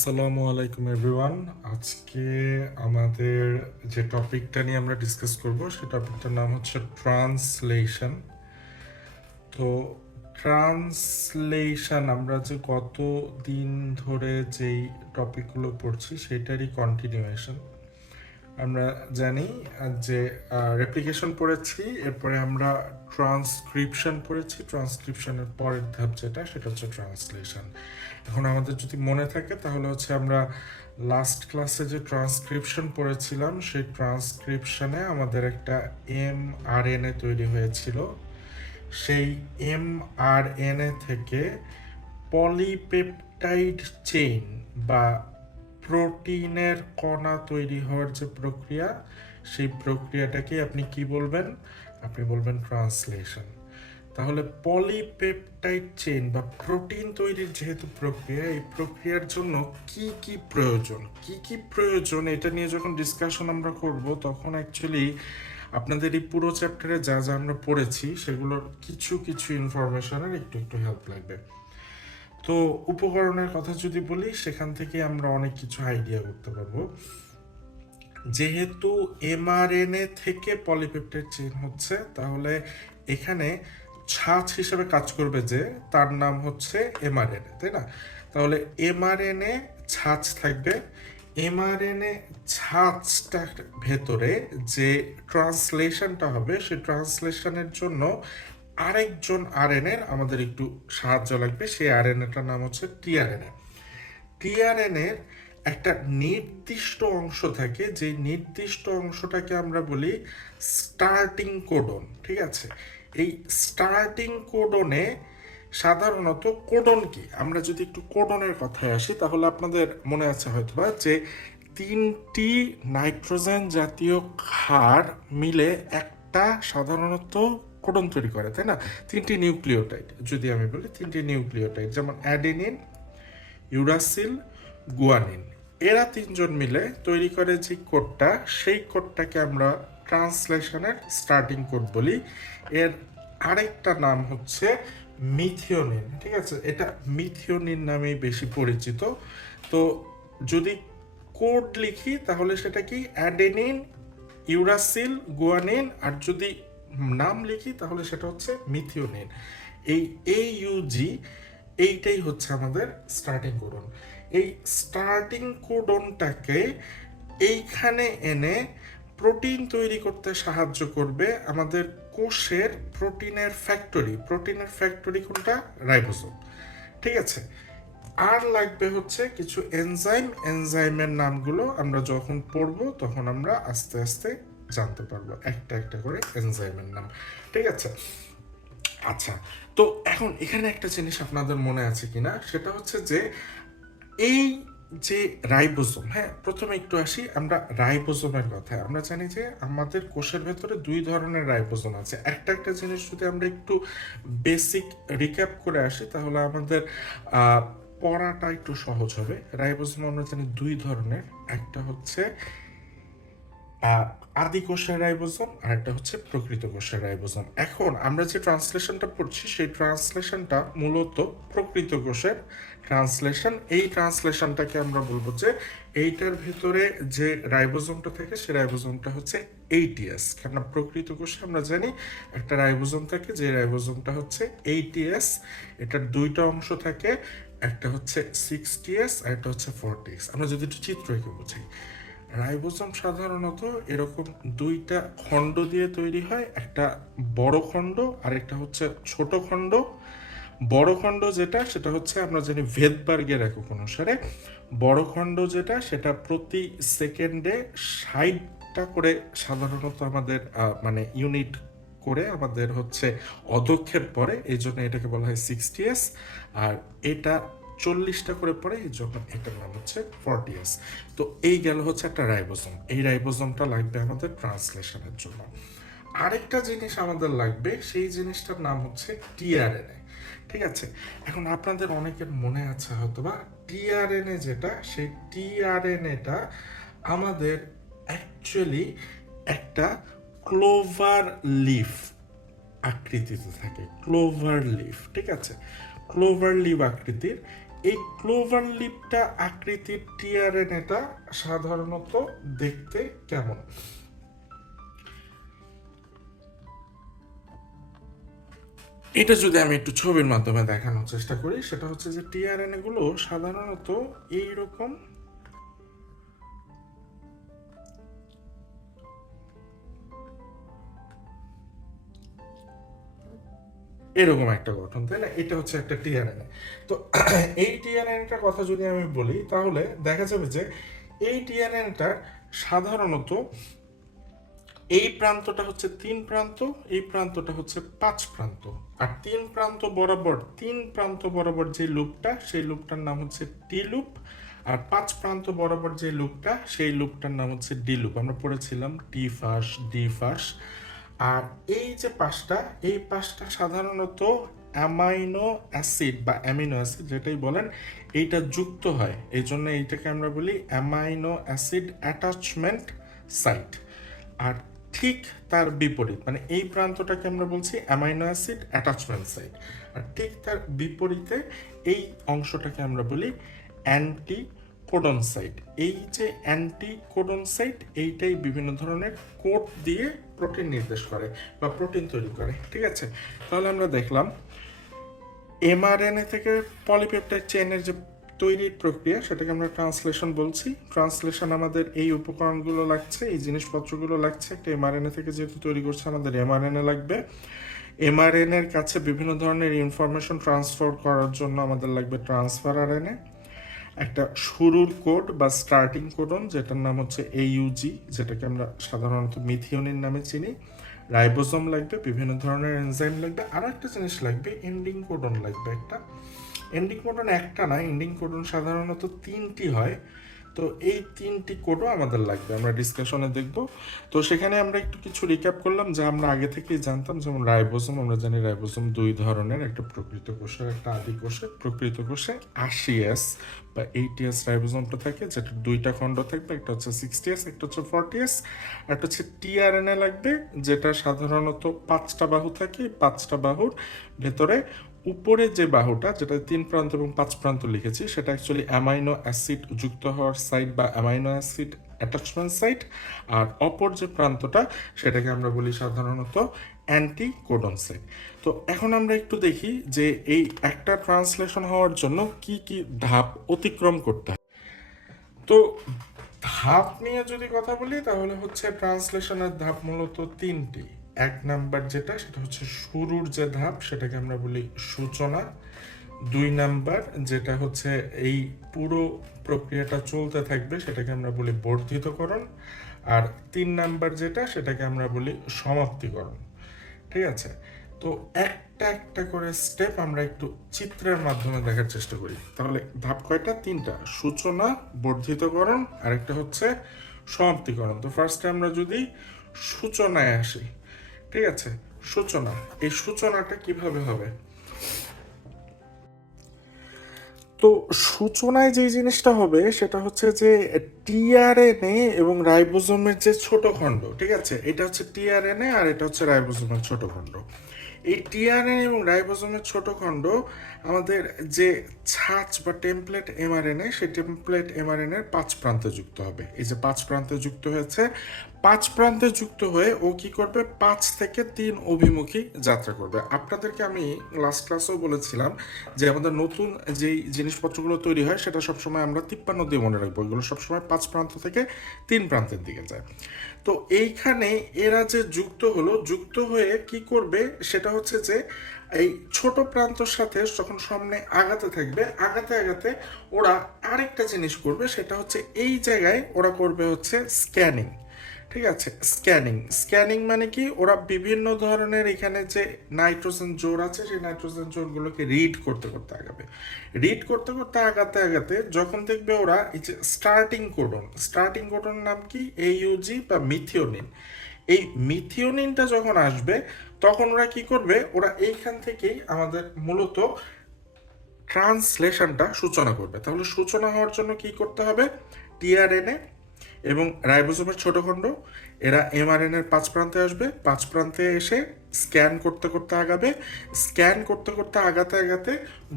আসসালামু আলাইকুম এভরিওয়ান। আজকে আমাদের যে টপিকটা নিয়ে আমরা ডিসকাস করব সে টপিকটার নাম হচ্ছে ট্রান্সলেশন। তো ট্রান্সলেশন আমরা যে কত দিন ধরে যেই টপিকগুলো পড়ছি সেটারই কন্টিনিউয়েশন। আমরা জানি যে রেপ্লিকেশন পড়েছি, এরপরে আমরা ট্রান্সক্রিপশন পড়েছি, ট্রান্সক্রিপশনের পরের ধাপ যেটা সেটা হচ্ছে ট্রান্সলেশন। এখন আমাদের যদি মনে থাকে তাহলে হচ্ছে আমরা লাস্ট ক্লাসে যে ট্রান্সক্রিপশন পড়েছিলাম সেই ট্রান্সক্রিপশনে আমাদের একটা mRNA তৈরি হয়েছিল। সেই mRNA থেকে পলিপেপটাইড চেইন বা প্রোটিনের কণা তৈরি হওয়ার যে প্রক্রিয়া, সেই প্রক্রিয়াটাকে আপনি কি বলবেন? আপনি বলবেন ট্রান্সলেশন। তাহলে পলিপেপটাইড চেইন বা প্রোটিন তৈরির যেহেতু প্রক্রিয়া, এই প্রক্রিয়ার জন্য কি কি প্রয়োজন এটা নিয়ে যখন ডিসকাশন আমরা করব তখন অ্যাকচুয়ালি আপনাদের এই পুরো চ্যাপ্টারে যা যা আমরা পড়েছি সেগুলোর কিছু কিছু ইনফরমেশনের একটু একটু হেল্প লাগবে। তো উপকরণের কথা যদি বলি, সেখান থেকে আমরা অনেক কিছু আইডিয়া করতে পারবো। যেহেতু mRNA থেকে পলিপেপটাইড চেইন হচ্ছে, তাহলে এখানে ছাঁচ হিসেবে কাজ করবে যে তার নাম হচ্ছে mRNA, তাই না? তাহলে mRNA ছাঁচ থাকবে। mRNA ছাঁচটার ভেতরে যে ট্রান্সলেশনটা হবে সেই ট্রান্সলেশনের জন্য আরেকজন আরএনএর আমাদের একটু সাহায্য লাগবে। সেই আরএনএটার নাম হচ্ছে টিআরএনএ। টিআরএনএর একটা নির্দিষ্ট অংশ থাকে, যে নির্দিষ্ট অংশটাকে আমরা বলি স্টার্টিং কোডন। ঠিক আছে, এই স্টার্টিং কোডনে সাধারণত কোডন কি, আমরা যদি একটু কোডনের কথায় আসি তাহলে আপনাদের মনে আছে হয়তোবা যে তিনটি নাইট্রোজেন জাতীয় ক্ষার মিলে একটা সাধারণত কোডন তৈরি করে, তাই না? তিনটি নিউক্লিওটাইড যদি আমি বলি, তিনটি নিউক্লিওটাইড যেমন অ্যাডেনিন, ইউরাসিল, গুয়ানিন, এরা তিনজন মিলে তৈরি করে যে কোডটা, সেই কোডটাকে আমরা ট্রান্সলেশনের স্টার্টিং কোড বলি। এর আরেকটা নাম হচ্ছে মিথিওনিন। ঠিক আছে, এটা মিথিওনিন নামেই বেশি পরিচিত। তো যদি কোড লিখি তাহলে সেটা কি অ্যাডেনিন, ইউরাসিল, গুয়ানিন, আর যদি নাম লিখি তাহলে সেটা হচ্ছে মিথিওনিন। এই AUG এইটাই হচ্ছে আমাদের স্টার্টিং কোডন। এই স্টার্টিং কোডনটাকে এইখানে এনে প্রোটিন তৈরি করতে সাহায্য করবে আমাদের কোষের প্রোটিনের ফ্যাক্টরি। প্রোটিনের ফ্যাক্টরি কোনটা? রাইবোসোম। ঠিক আছে, আর লাগবে হচ্ছে কিছু এনজাইম। এনজাইমের নামগুলো আমরা যখন পড়বো তখন আমরা আস্তে আস্তে জানতে পারবো একটা একটা করে এনজাইমের নাম। ঠিক আছে, আচ্ছা। তো এখন এখানে একটা জিনিস আপনাদের মনে আছে কিনা, সেটা হচ্ছে যে এই যে রাইবোসোম, হ্যাঁ, প্রথমে একটু আসি আমরা রাইবোসোমের কথায়। আমরা জানি যে আমাদের কোষের ভেতরে দুই ধরনের রাইবোসোম আছে। একটা একটা জিনিস যদি আমরা একটু বেসিক রিক্যাপ করে আসি তাহলে আমাদের পড়াটা একটু সহজ হবে। রাইবোসোম আমরা জানি দুই ধরনের, একটা হচ্ছে আদি কোষের রাইবোসোম আর একটা হচ্ছে প্রকৃত কোষের রাইবোসোম। এখন আমরা যে ট্রান্সলেশনটা পড়ছি সেই ট্রান্সলেশনটা মূলত প্রকৃত কোষের ট্রান্সলেশন। এই ট্রান্সলেশনটাকে আমরা বলবো যে এইটার ভেতরে যে রাইবোসোমটা থাকে সেই রাইবোসোমটা হচ্ছে ATS। কেন প্রকৃত কোষে আমরা জানি একটা রাইবোসোম থাকে, যে রাইবোসোমটা হচ্ছে ATS। এটার দুইটা অংশ থাকে, একটা হচ্ছে 6TS আর একটা হচ্ছে 4TS। আমরা যদি একটু চিত্র এঁকে বুঝাই, রাইবোসোম সাধারণত এরকম দুইটা খণ্ড দিয়ে তৈরি হয়, একটা বড় খণ্ড আর একটা হচ্ছে ছোট খণ্ড। বড় খণ্ড যেটা সেটা হচ্ছে আমরা জানি ভেদবার্গের একক অনুসারে। বড় খণ্ড যেটা সেটা প্রতি সেকেন্ডে 60টা করে সাধারণত আমাদের মানে ইউনিট করে আমাদের হচ্ছে অধক্ষেপ পড়ে, এই জন্য এটাকে বলা হয় 6TS। আর এটা 40টা করে পড়ে, এই জন্য এটার নাম হচ্ছে 40S। তো এই গেল হচ্ছে একটা রাইবোসোম। এই রাইবোসোমটা লাগবে আমাদের ট্রান্সলেশনের জন্য। আরেকটা জিনিস আমাদের লাগবে, সেই জিনিসটার নাম হচ্ছে টিআরএনএ। ঠিক আছে, এখন আপনাদের অনেকের মনে আছে হয়তোবা টিআরএনএ যেটা, সেই টিআরএনএটা আমাদের অ্যাকচুয়ালি একটা ক্লোভার লিফ আকৃতিতে থাকে। ক্লোভার লিফ, ঠিক আছে, ক্লোভার লিফ আকৃতির। এই ক্লোভার লিপটা আকৃতির টিআরএনএটা সাধারণত দেখতে কেমন? এটা যদি আমি একটু ছবির মাধ্যমে দেখানোর চেষ্টা করি, সেটা হচ্ছে যে টিআরএনএ গুলো সাধারণত এইরকম এরকম একটা গঠন, তাই না? এটা হচ্ছে একটা টিআরএনএ। তো এই টিআরএনএটার কথা যদি আমি বলি, তাহলে দেখা যাবে যে এই টিআরএনএটার সাধারণত এই প্রান্তটা হচ্ছে 3 প্রান্ত, এই প্রান্তটা হচ্ছে 5 প্রান্ত, আর 3 প্রান্ত বরাবর যে লুপটা, সেই লুপটার নাম হচ্ছে টি লুপ, আর 5 প্রান্ত বরাবর যে লুপটা, সেই লুপটার নাম হচ্ছে ডি লুপ। আমরা পড়েছিলাম টি ফাস, ডি ফাস। আর এই যে পাশটা, এই পাশটা সাধারণত অ্যামাইনো অ্যাসিড বা অ্যামিনো অ্যাসিড যেটাই বলেন, এইটা যুক্ত হয়। এই জন্য এইটাকে আমরা বলি অ্যামাইনো অ্যাসিড অ্যাটাচমেন্ট সাইট। আর ঠিক তার বিপরীত, মানে এই প্রান্তটাকে আমরা বলছি অ্যামাইনো অ্যাসিড অ্যাটাচমেন্ট সাইট, আর ঠিক তার বিপরীতে এই অংশটাকে আমরা বলি অ্যান্টি কোডন সাইট। এই যে অ্যান্টি কোডন সাইট, এইটাই বিভিন্ন ধরনের কোড দিয়ে প্রোটিন নির্দেশ করে বা প্রোটিন তৈরি করে। ঠিক আছে, তাহলে আমরা দেখলাম এমআরএনএ থেকে পলিপেপটাইড চেইনের যে তৈরির প্রক্রিয়া, সেটাকে আমরা ট্রান্সলেশন বলছি। ট্রান্সলেশন আমাদের এই উপকরণগুলো লাগছে, এই জিনিসপত্রগুলো লাগছে। একটা এমআরএনএ থেকে যেহেতু তৈরি করছে, আমাদের এমআরএনএ লাগবে। এমআরএনএর কাছে বিভিন্ন ধরনের ইনফরমেশন ট্রান্সফার করার জন্য আমাদের লাগবে ট্রান্সফার আরএনএ। একটা শুরুর কোড বা স্টার্টিং কোডন, যেটার নাম হচ্ছে এইউজি, যেটাকে আমরা সাধারণত মিথিওনিন নামে চিনি। রাইবোজোম লাগবে, বিভিন্ন ধরনের এনজাইম লাগবে। আরও একটা জিনিস লাগবে, এন্ডিং কোডন লাগবে একটা। এন্ডিং কোডন একটা না, এন্ডিং কোডন সাধারণত 3টি হয়। তো এই 3টি কোডও আমাদের লাগবে, আমরা ডিসকাশনে দেখব। তো সেখানে আমরা একটু কিছু রিক্যাপ করলাম যা আমরা আগে থেকেই জানতাম। যেমন রাইবোজোম, আমরা জানি রাইবোজোম 2 ধরনের, একটা প্রকৃত কোষের, একটা আদি কোষের। প্রকৃত কোষে 80S বা 80S রাইবোজোমটা থাকে, যেটা 2টা খণ্ড থাকবে, একটা হচ্ছে 60S, একটা হচ্ছে 40S। একটা হচ্ছে টিআরএনএ লাগবে, যেটা সাধারণত 5টা বাহু থাকে। 5টা বাহুর ভেতরে উপরে যে বাহুটা, যেটা 3 প্রান্ত এবং 5 প্রান্ত লিখেছি, সেটা অ্যাকচুয়ালি অ্যামাইনো অ্যাসিড যুক্ত হওয়ার সাইট বা অ্যামাইনো অ্যাসিড অ্যাটাচমেন্ট সাইট। আর অপর যে প্রান্তটা, সেটাকে আমরা বলি সাধারণত অ্যান্টি কোডন সাইট। তো এখন আমরা একটু দেখি যে এই একটা ট্রান্সলেশন হওয়ার জন্য কি কি ধাপ অতিক্রম করতে হয়। তো ধাপ নিয়ে যদি কথা বলি, তাহলে হচ্ছে ট্রান্সলেশনের ধাপ মূলত 3টি। 1 নাম্বার যেটা, সেটা হচ্ছে শুরুর যে ধাপ, সেটাকে আমরা বলি সূচনা। 2 নাম্বার যেটা হচ্ছে এই পুরো প্রক্রিয়াটা চলতে থাকবে, সেটাকে আমরা বলি বর্ধিতকরণ। আর 3 নাম্বার যেটা, সেটাকে আমরা বলি সমাপ্তিকরণ। ঠিক আছে, তো একটা একটা করে স্টেপ আমরা একটু চিত্রের মাধ্যমে দেখার চেষ্টা করি। তাহলে ধাপ কয়টা? 3টা, সূচনা, বর্ধিতকরণ, আর একটা হচ্ছে সমাপ্তিকরণ। তো ফার্স্টে আমরা যদি সূচনায় আসি, ঠিক আছে, সূচনা, এই সূচনাটা কিভাবে হবে? তো সূচনায় যে জিনিসটা হবে, সেটা হচ্ছে যে টিআরএনএ এবং রাইবোজোমের যে ছোট খণ্ড, ঠিক আছে, এটা হচ্ছে টিআরএনএ আর এটা হচ্ছে রাইবোজোমের ছোট খণ্ড। এই টিআরএনএ এবং রাইবোজোমের ছোট খণ্ড আমাদের যে ছাঁচ বা টেমপ্লেট এমআরএনএ, সেই টেমপ্লেট এমআরএনএর 5 প্রান্তে যুক্ত হবে। এই যে 5 প্রান্তে যুক্ত হয়েছে, 5 প্রান্তে যুক্ত হয়ে ও কি করবে? 5 থেকে 3 অভিমুখী যাত্রা করবে। আপনাদেরকে আমি লাস্ট ক্লাসেও বলেছিলাম যে আমাদের নতুন যেই জিনিসপত্রগুলো তৈরি হয়, সেটা সবসময় আমরা 53 দিয়ে মনে রাখবো। এগুলো সবসময় 5 প্রান্ত থেকে 3 প্রান্তের দিকে যায়। তো এইখানে এরা যে যুক্ত হলো, যুক্ত হয়ে কি করবে? সেটা হচ্ছে যে এই ছোট প্রান্তর সাথে যখন সামনে আগাতে থাকবে, আগাতে আগাতে ওরা আরেকটা জিনিস করবে, সেটা হচ্ছে এই জায়গায় ওরা করবে হচ্ছে স্ক্যানিং। ঠিক আছে, স্ক্যানিং। স্ক্যানিং মানে কি? ওরা বিভিন্ন ধরনের এখানে যে নাইট্রোজেন জোর আছে, সেই নাইট্রোজেন জোরগুলোকে রিড করতে করতে আগাবে। রিড করতে করতে আগাতে আগাতে যখন দেখবে ওরা এই যে স্টার্টিং কোডন নাম কি? এইউজি বা মিথিওনিন। এই মিথিওনিনটা যখন আসবে, তখন ওরা কি করবে? ওরা এইখান থেকেই আমাদের মূলত ট্রান্সলেশনটা সূচনা করবে। তাহলে সূচনা হওয়ার জন্য কি করতে হবে? টিআরএনএ এবং রাইবোসোমের ছোট খণ্ড, এরা এমআরএনএর 5 প্রান্তে আসবে, 5 প্রান্তে এসে স্ক্যান করতে করতে আগাবে, স্ক্যান করতে করতে আগাতে আগাতে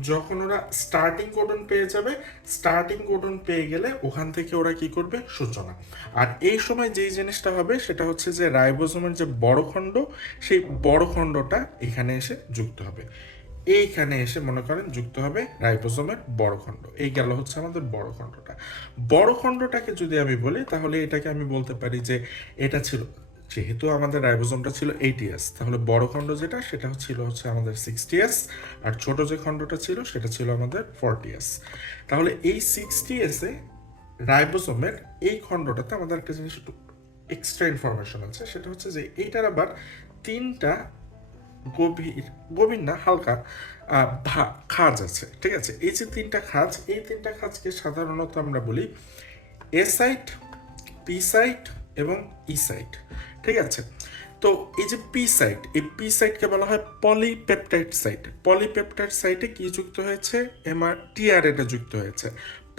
যখন ওরা স্টার্টিং কোডন পেয়ে যাবে, স্টার্টিং কোডন পেয়ে গেলে ওখান থেকে ওরা কি করবে, সূচনা। আর এই সময় যেই জিনিসটা হবে সেটা হচ্ছে যে রাইবোসোমের যে বড় খণ্ড, সেই বড় খণ্ডটা এখানে এসে যুক্ত হবে, এইখানে এসে মনে করেন যুক্ত হবে রাইবোসোমের বড় খণ্ড। এই গেল হচ্ছে আমাদের বড় খণ্ডটা। বড় খণ্ডটাকে যদি আমি বলি তাহলে এটাকে আমি বলতে পারি যে এটা ছিল, যেহেতু আমাদের রাইবোসোমটা ছিল 80S, তাহলে বড় খণ্ড যেটা সেটা ছিল হচ্ছে আমাদের 60S, আর ছোট যে খণ্ডটা ছিল সেটা ছিল আমাদের 40S। তাহলে এই 60S এ রাইবোসোমের এই খণ্ডটাতে আমাদের একটা জিনিস একটু এক্সট্রা ইনফরমেশন আছে, সেটা হচ্ছে যে এইটার আবার তিনটা গভীর, গভীর না হালকা খাঁজ আছে, ঠিক আছে। এই যে তিনটা খাঁজ, এই তিনটা খাঁজকে সাধারণত আমরা বলি এ সাইট, পি সাইট এবং ই সাইট, ঠিক আছে। তো এই যে পি সাইট, এই পি সাইটকে বলা হয় পলিপেপটাইড সাইট। পলিপেপটাইড সাইটে কি যুক্ত হয়েছে, টিআরএনএ যুক্ত হয়েছে।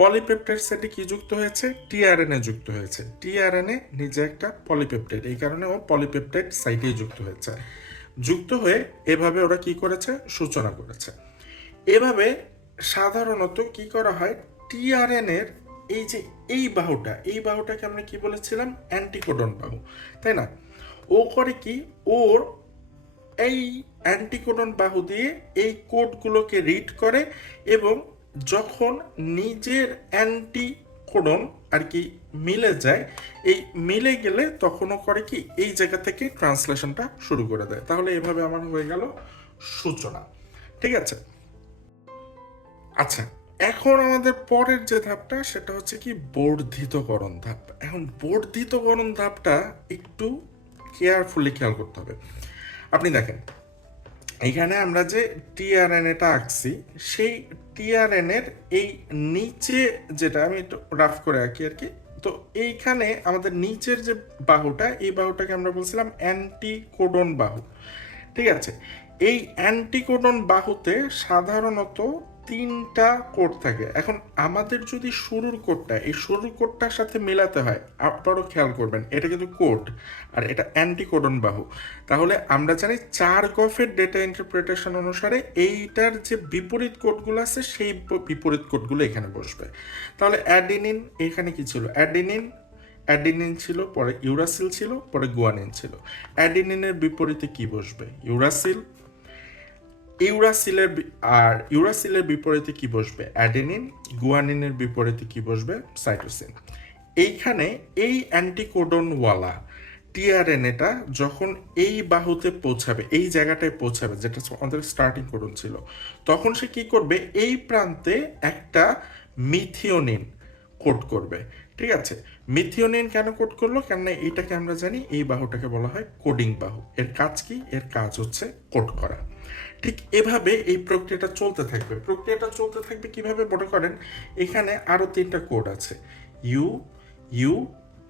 পলিপেপটাইড সাইটে কি যুক্ত হয়েছে, টিআরএনএ যুক্ত হয়েছে। টিআরএনএ নিজে একটা পলিপেপটাইড, এই কারণে ও পলিপেপটাইড সাইটেই যুক্ত হয়েছে। যুক্ত হয়ে এভাবে ওরা কি করেছে, সূচনা করেছে। এভাবে সাধারণত কি করা হয়, টিআরএনএর এই যে এই বাহুটা, এই বাহুটাকে আমরা কি বলেছিলাম, অ্যান্টিকোডন বাহু, তাই না। ও করে কি, ওর এই অ্যান্টিকোডন বাহু দিয়ে এই কোডগুলোকে রিড করে, এবং যখন নিজের অ্যান্টিকোডন আর কি মিলে যায়, এই মিলে গেলে তখনও করে কি এই জায়গা থেকে ট্রান্সলেশনটা শুরু করে দেয়। তাহলে এভাবে আমার হয়ে গেল সূচনা, ঠিক আছে। আচ্ছা, এখন আমাদের পরের যে ধাপটা সেটা হচ্ছে কি বর্ধিতকরণ ধাপ। এখন বর্ধিতকরণ ধাপটা একটু কেয়ারফুলি খেয়াল করতে হবে। আপনি দেখেন এখানে আমরা যে টিআরএনএটা আঁকছি, সেই টিআরএনএর এই নিচে যেটা আমি একটু রাফ করে আঁকি আর কি, তো এইখানে আমাদের নিচের যে বাহুটা, এই বাহুটাকে আমরা বলছিলাম অ্যান্টিকোডন বাহু, ঠিক আছে। এই অ্যান্টিকোডন বাহুতে সাধারণত তিনটা কোড থাকে। এখন আমাদের যদি শুরুর কোডটা এই শুরুর কোডটার সাথে মেলাতে হয়, আপনারও খেয়াল করবেন এটা কিন্তু কোড আর এটা অ্যান্টিকোডন বাহু, তাহলে আমরা জানি 4 গফের ডেটা ইন্টারপ্রিটেশন অনুসারে এইটার যে বিপরীত কোডগুলো আছে সেই বিপরীত কোডগুলো এখানে বসবে। তাহলে অ্যাডিনিন, এখানে কি ছিল, অ্যাডিনিন ছিল, পরে ইউরাসিল ছিল, পরে গুয়ানিন ছিল। অ্যাডিনিনের বিপরীতে কি বসবে, ইউরাসিল। ইউরাসিলের বিপরীতে কি বসবে, অ্যাডেনিন। গুয়ানিনের বিপরীতে কি বসবে, সাইটোসিন। এইখানে এই অ্যান্টিকোডনওয়ালা টিআরএনএটা যখন এই বাহুতে পৌঁছাবে, এই জায়গাটায় পৌঁছাবে যেটা আমাদের স্টার্টিং কোডন ছিল, তখন সে কি করবে, এই প্রান্তে একটা মিথিওনিন কোড করবে, ঠিক আছে। মিথিওনিন কেন কোড করলো, কেননা এইটাকে আমরা জানি এই বাহুটাকে বলা হয় কোডিং বাহু। এর কাজ কি, এর কাজ হচ্ছে কোড করা। ঠিক এভাবে এই প্রক্রিয়াটা চলতে থাকবে। প্রক্রিয়াটা চলতে থাকবে কিভাবে, মনে করেন এখানে আরো 3টা কোড আছে, ইউ, ইউ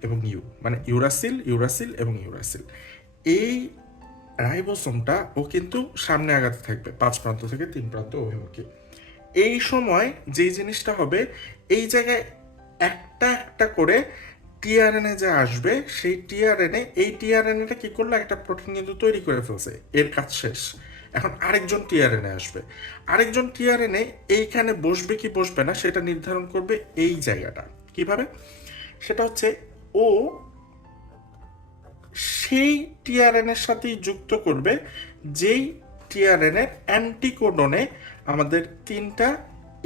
এবং ইউ, মানে ইউরাসিল, ইউরাসিল এবং ইউরাসিল। এই রাইবোসোমটা ও কিন্তু সামনে আগাতে থাকবে 5 প্রান্ত থেকে 3 প্রান্ত অভিমুখী। এই সময় যে জিনিসটা হবে, এই জায়গায় একটা একটা করে টিআরএনএ যে আসবে, সেই টিআরএনএ, এই টিআরএনএটা কি করলো, একটা প্রোটিন কিন্তু তৈরি করে ফেলছে, এর কাজ শেষ। এখন আরেকজন টিআরএনএ আসবে, আরেকজন টিআরএনএ এইখানে বসবে কি বসবে না সেটা নির্ধারণ করবে এই জায়গাটা। কিভাবে, সেটা হচ্ছে ও সেই টিআরএনএর সাথেই যুক্ত করবে যেই টিআরএনএর অ্যান্টিকোডনে আমাদের 3টা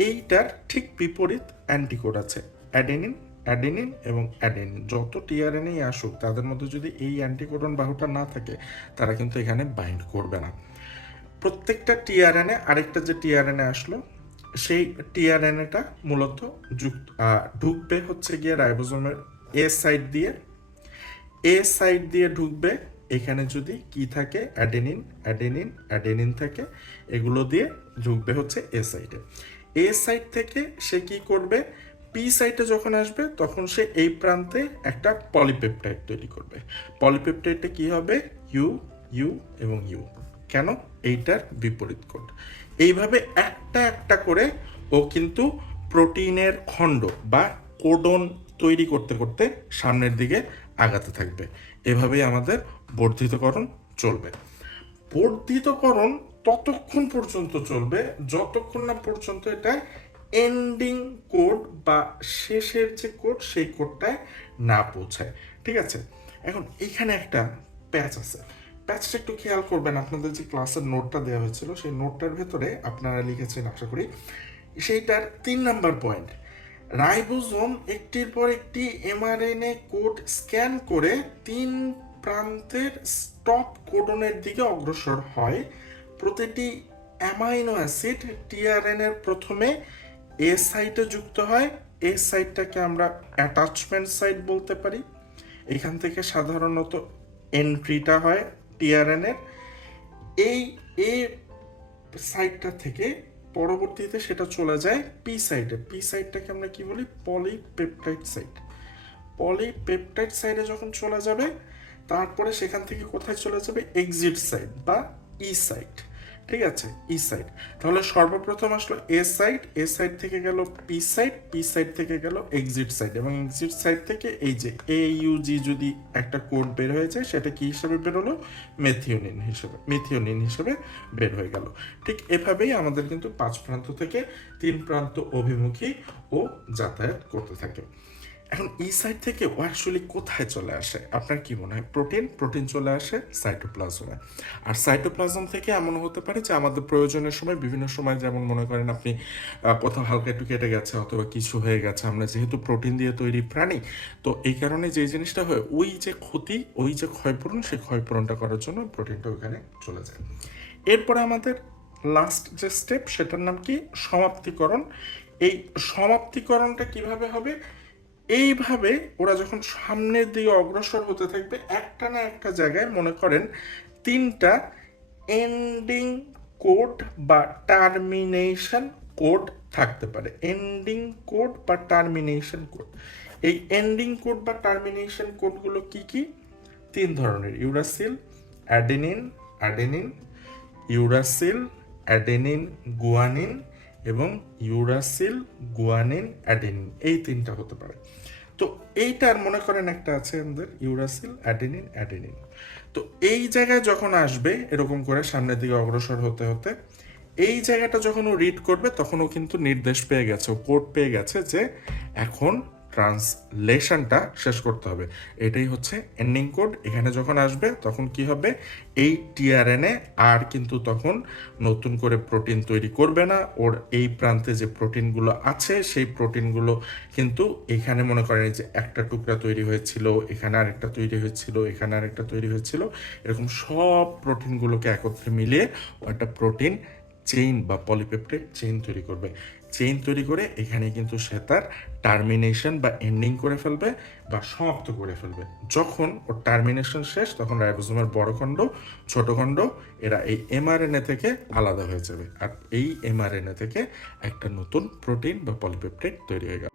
এইটার ঠিক বিপরীত অ্যান্টিকোড আছে, অ্যাডেনিন, অ্যাডেনিন এবং অ্যাডেনিন। যত টিআরএনএই আসুক তাদের মধ্যে যদি এই অ্যান্টিকোডন বাহুটা না থাকে, তারা কিন্তু এখানে বাইন্ড করবে না। প্রত্যেকটা টিআরএনএ, আরেকটা যে টিআরএনএ আসলো, সেই টিআরএনএটা মূলত ঢুকবে হচ্ছে গিয়ে রাইবোসোমের এ সাইড দিয়ে, এ সাইড দিয়ে ঢুকবে। এখানে যদি কি থাকে, অ্যাডেনিন, অ্যাডেনিন, অ্যাডেনিন থাকে, এগুলো দিয়ে ঢুকবে হচ্ছে এ সাইডে। এ সাইড থেকে সে কি করবে, পি সাইটে যখন আসবে তখন সে এই প্রান্তে একটা পলিপেপটাইড তৈরি করবে। পলিপেপটাইডটা কি হবে, ইউ, ইউ এবং ইউ। কেন, এইটার বিপরীত কোড। এইভাবে একটা একটা করে ও কিন্তু প্রোটিনের খণ্ড বা কোডন তৈরি করতে করতে সামনের দিকে আগাতে থাকবে। এভাবেই আমাদের বর্ধিতকরণ চলবে। বর্ধিতকরণ ততক্ষণ পর্যন্ত চলবে যতক্ষণ না পর্যন্ত এটা এন্ডিং কোড বা শেষের যে কোড সেই কোডটায় না পৌঁছায়। ঠিক আছে, এখন এখানে একটা প্যাচ আছে, প্যাচটা একটু খেয়াল করবেন। আপনাদের যে ক্লাসের নোটটা দেওয়া হয়েছিল সেই নোটটার ভেতরে আপনারা লিখেছেন আশা করি, সেইটার 3 নাম্বার পয়েন্ট, রাইবোজোম একটির পর একটি এমআরএনএ কোড স্ক্যান করে 3 প্রান্তের স্টপ কোডনের দিকে অগ্রসর হয়। প্রতিটি অ্যামাইনো অ্যাসিড টিআরএনএর প্রথমে এ সাইটে যুক্ত হয়। এ সাইটটাকে আমরা অ্যাটাচমেন্ট সাইট বলতে পারি। এখান থেকে সাধারণত এন্ট্রিটা হয় টিআরএনএর। এই এ সাইটটা থেকে পরবর্তীতে সেটা চলে যায় পি সাইটে। পি সাইটটাকে আমরা কি বলি? Polypeptide site. পলিপেপটাইড সাইটে যখন চলে যাবে তারপরে সেখান থেকে কোথায় চলে যাবে? এক্সিট সাইট বা ই সাইট। ঠিক আছে, ই সাইট। তাহলে সর্বপ্রথম আসলো এ সাইট, এ সাইট থেকে গেল পি সাইট, পি সাইট থেকে গেল এক্সিট সাইট, এবং এক্সিট সাইট থেকে এই যে AUG যদি একটা কোড বের হয়েছে সেটা কি হিসেবে বের হলো? মিথিওনিন হিসেবে বের হয়ে গেল। ঠিক এভাবেই আমাদের কিন্তু 5 প্রান্ত থেকে 3 প্রান্ত অভিমুখী ও যাতায়াত করতে থাকে। এখন ই সাইট থেকে ও অ্যাকচুয়ালি কোথায় চলে আসে? আপনার কি মনে হয়? প্রোটিন চলে আসে সাইটোপ্লাজমে। আর সাইটোপ্লাজম থেকে এমন হতে পারে যে আমাদের প্রয়োজনের সময়, বিভিন্ন সময়, যেমন মনে করেন আপনি কোথাও হালকা একটু কেটে গেছে অথবা কিছু হয়ে গেছে, আমরা যেহেতু প্রোটিন দিয়ে তৈরি প্রাণী, তো এই কারণে যে জিনিসটা হয়, ওই যে ক্ষতি, ওই যে ক্ষয়পূরণ, সেই ক্ষয়পূরণটা করার জন্য প্রোটিনটা ওখানে চলে যায়। এরপরে আমাদের লাস্ট যে স্টেপ, সেটার নাম কি? সমাপ্তিকরণ। এই সমাপ্তিকরণটা কিভাবে হবে? এইভাবে ওরা যখন সামনের দিকে অগ্রসর হতে থাকবে, একটা না একটা জায়গায় মনে করেন 3টা এন্ডিং কোড বা টার্মিনেশন কোড থাকতে পারে। এন্ডিং কোড বা টার্মিনেশন কোড। এই এন্ডিং কোড বা টার্মিনেশন কোডগুলো কি কি? 3 ধরনের: uracil, adenine, uracil, adenine, guanine, এবং ইউরাসিল, গুয়ানিন, অ্যাডেনিন, এই 3টা হতে পারে। তো এইটার মনে করেন একটা আছে আমাদের ইউরাসিল, অ্যাডেনিন। তো এই জায়গায় যখন আসবে এরকম করে সামনের দিকে অগ্রসর হতে হতে, এই জায়গাটা যখন ও রিড করবে তখন ও কিন্তু নির্দেশ পেয়ে গেছে, ও কোড পেয়ে গেছে যে এখন ট্রান্সলেশনটা শেষ করতে হবে। এটাই হচ্ছে এন্ডিং কোড। এখানে যখন আসবে তখন কি হবে? এই টিআরএনএ আর কিন্তু তখন নতুন করে প্রোটিন তৈরি করবে না। ওর এই প্রান্তে যে প্রোটিনগুলো আছে সেই প্রোটিনগুলো কিন্তু এখানে মনে করেন যে একটা টুকরা তৈরি হয়েছিল, এখানে আরেকটা তৈরি হয়েছিল, এখানে আরেকটা তৈরি হয়েছিল, এরকম সব প্রোটিনগুলোকে একত্রে মিলিয়ে ও একটা প্রোটিন চেইন বা পলিপেপটাইড চেইন তৈরি করবে। চেইন তৈরি করে এখানে কিন্তু সে তার টার্মিনেশন বা এন্ডিং করে ফেলবে বা সমাপ্ত করে ফেলবে। যখন ওর টার্মিনেশন শেষ তখন রাইবোজোমের বড় খণ্ড, ছোট খণ্ড এরা এই এমআরএনএ থেকে আলাদা হয়ে যাবে, আর এই এমআরএনএ থেকে একটা নতুন প্রোটিন বা পলিপেপটাইড তৈরি হয়ে গেল।